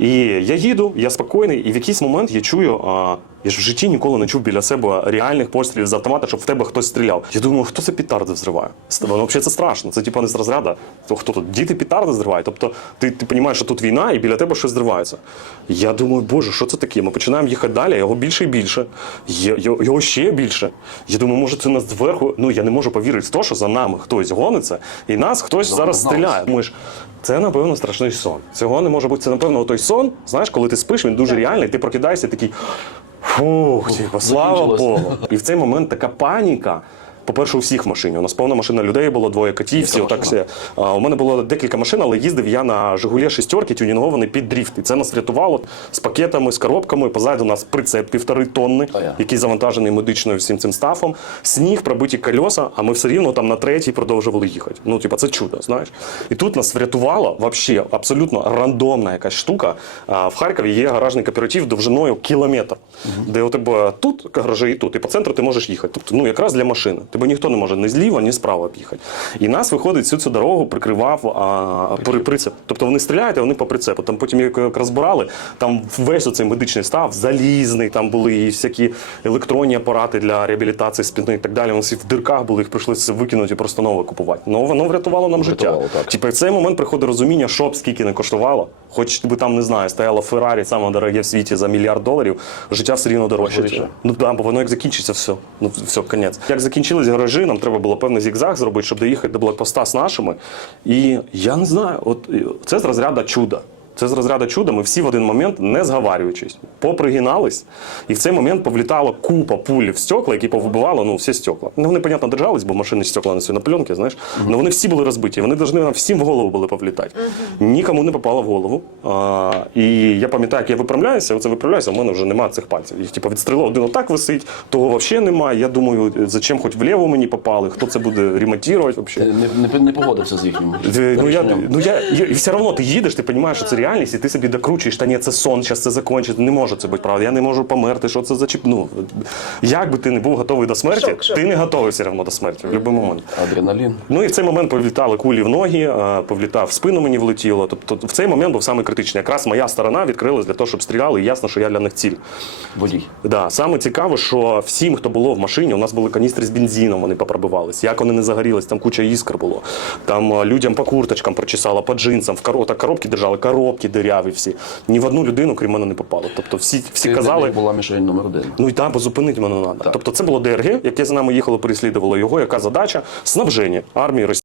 І я їду, я спокійний, і в якийсь момент я чую. Я ж в житті ніколи не чув біля себе реальних пострілів з автомата, щоб в тебе хтось стріляв. Я думаю, хто це петарди взриває? З- Ну, взагалі це страшно. Це типа не з розряду. То хто тут? Діти петарди зривають. Тобто ти, ти розумієш, що тут війна, і біля тебе щось зривається. Я думаю, боже, що це таке? Ми починаємо їхати далі, його більше і більше. Його ще більше. Я думаю, може, це нас зверху. Ну я не можу повірити в те, що за нами хтось гониться, і нас хтось зараз стріляє. Думаєш, це напевно страшний сон. Цього не може бути. Це напевно той сон. Знаєш, коли ти спиш, він дуже реальний. Ти прокидаєшся такий. Фух, типу, слава. Богу. І в цей момент така паніка. По-перше, у всіх в машині. У нас повна машина людей було, двоє котів, всі отак всі. А, у мене було декілька машин, але їздив я на Жигулі шестерки, тюнінгований під дріфт. І це нас рятувало з пакетами, з коробками. Позаду нас прицеп півтори тонни, який завантажений медичною всім цим стафом. Сніг, пробиті кольоса, а ми все рівно там на третій продовжували їхати. Ну, типа, це чудо, знаєш. І тут нас врятувало вообще абсолютно рандомна якась штука. А, в Харкові є гаражний кооператив довжиною кілометр, де у тебе тут гаражі і тут, і по центру ти можеш їхати. Тобто, ну якраз для машини. Тебе ніхто не може ні зліва, ні справа об'їхати. І нас виходить всю цю дорогу прикривав а, при- прицеп. Тобто вони стріляють, а вони по прицепу. Там потім як розбирали, там весь оцей медичний став, залізний, там були і всякі електронні апарати для реабілітації спини і так далі. Вони всі в дирках були, їх прийшлося викинути і просто нове купувати. Ну воно врятувало нам Врятувало, життя. так. Типу, в цей момент приходить розуміння, що б скільки не коштувало. Хоч би там не знаю, стояло Феррарі, саме дороге в світі за мільярд доларів, життя все рівно дорожче. Ну да, бо воно як закінчиться, все. Ну все, конець. Як закінчились гаражі, нам треба було певний зігзаг зробити, щоб доїхати до блокпоста з нашими. І я не знаю, от це з розряду чуда. Це з розряду чуда. Ми всі в один момент, не зговарюючись, попригинались, і в цей момент повлітала купа пуль в стекла, які повибивали ну, всі стекла. Ну, вони, понятно, держались, бо машини стекла на на пленки, знаєш. Але вони всі були розбиті. Вони повинні нам всім в голову були повлітати. Нікому не попало в голову. А, і я пам'ятаю, як я виправляюся, оце виправляюся, у мене вже немає цих пальців. Їх типу відстрілив, один отак висить, того взагалі немає. Я думаю, зачем хоч вліво мені попали, хто це буде ремонтувати взагалі. Не, не, не погодився з їхнім. Ну, я, ну я, я, і все одно ти їдеш, ти розумієш, що це реальність, і ти собі докручуєш, та ні, це сон, зараз це закінчиться, не може це бути правда. Я не можу померти, що це за чіп. Ну, як би ти не був готовий до смерті, Шок, шок. ти не готовий все одно до смерті в будь-який момент. Адреналін. Ну і в цей момент повлітали кулі в ноги, повлітав в спину мені влетіло. Тобто в цей момент був саме критичний. Якраз моя сторона відкрилась для того, щоб стріляли, і ясно, що я для них ціль. Водій. Да, саме цікаво, що всім, хто було в машині, у нас були каністри з бензином, вони попробивались. Як вони не загорілись, там куча іскр було. Там людям по курточкам прочесало, по джинсам, в коро... коробки держали, коробки диряві всі. Ні в одну людину, крім мене, не попало. Тобто всі, всі Ти казали. Це була мішень номер один. Ну і там, бо зупинити мене треба. Тобто це було ДРГ, яке за нами їхало, переслідувало його. Яка задача? Снабження армії Росії.